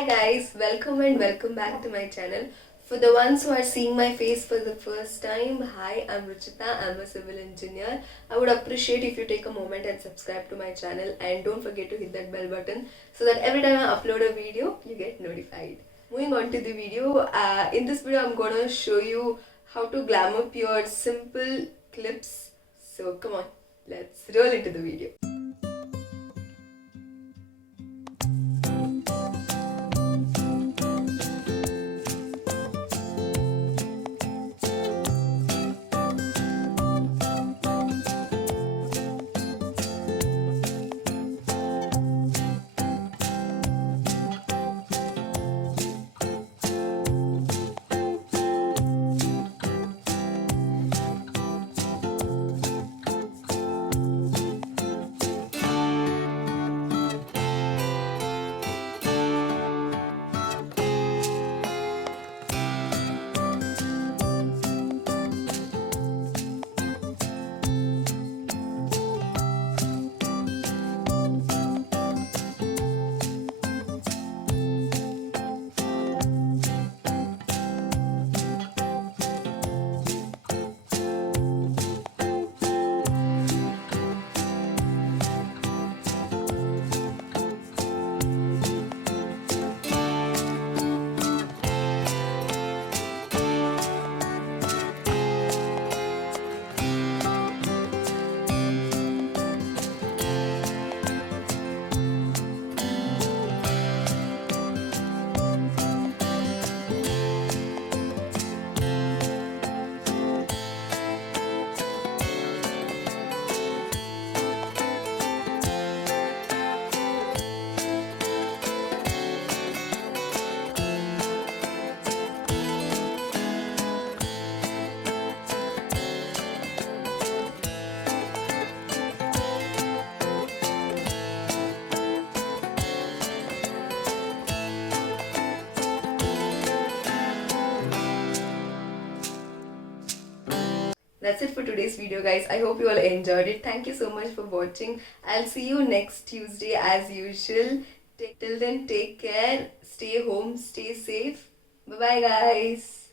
Hi guys, welcome and welcome back to my channel. For the ones who are seeing my face for the first time, hi, I'm Ruchitha, I'm a civil engineer. I would appreciate if you take a moment and subscribe to my channel and don't forget to hit that bell button so that every time I upload a video, you get notified. Moving on to the video, in this video I'm gonna show you how to glam up your simple clips. So come on, let's roll into the video. That's it for today's video guys. I hope you all enjoyed it. Thank you so much for watching. I'll see you next Tuesday as usual. Till then, take care, stay home, stay safe. Bye bye guys.